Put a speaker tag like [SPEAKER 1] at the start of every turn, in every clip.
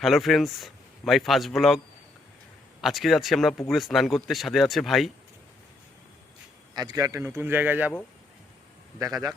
[SPEAKER 1] Hello friends my first blog আজকে যাচ্ছি আমরা পুকুরে স্নান করতে। সাথে আছে ভাই।
[SPEAKER 2] আজকে একটা নতুন জায়গায় যাব। দেখা যাক।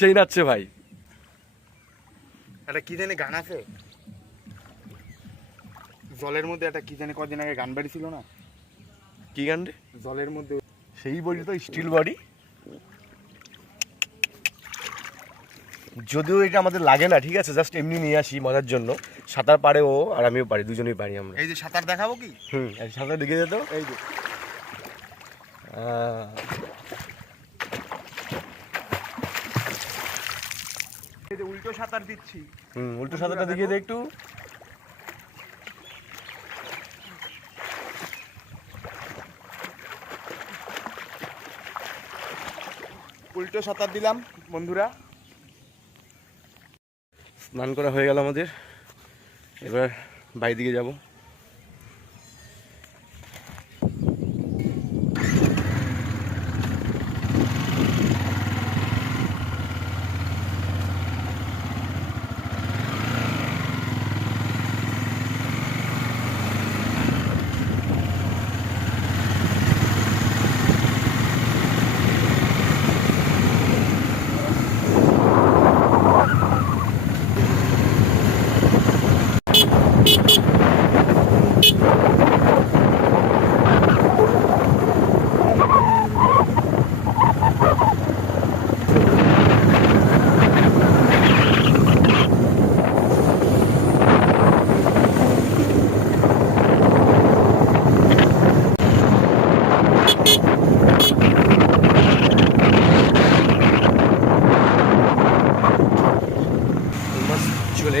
[SPEAKER 1] সেই নাচছে ভাই।
[SPEAKER 2] একটা কি জানি গান আছে? জলের মধ্যে একটা কি জানি কদিন আগে গান বাড়ি ছিল না?
[SPEAKER 1] কি গান রে?
[SPEAKER 2] জলের মধ্যে
[SPEAKER 1] সেই বলি তো স্টিল বডি। যদিও এটা আমাদের লাগে না ঠিক আছে জাস্ট এমনি নিয়ে আসি মজার জন্য। সাঁতার পারে ও আর আমিও পারি দুজনেই পারি আমরা।
[SPEAKER 2] এই যে সাঁতার দেখাবো কি?
[SPEAKER 1] হুম সাঁতার দিকে যেত
[SPEAKER 2] এই যে
[SPEAKER 1] আহ,
[SPEAKER 2] এই যে উল্টো সাঁতার দিচ্ছি।
[SPEAKER 1] হুম উল্টো সাঁতারটা দেখিয়ে দে একটু।
[SPEAKER 2] উল্টো সাঁতার দিলাম বন্ধুরা।
[SPEAKER 1] স্নান করা হয়ে গেল আমাদের। এবার বাড়ির দিকে যাব।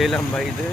[SPEAKER 1] லேலம் பைது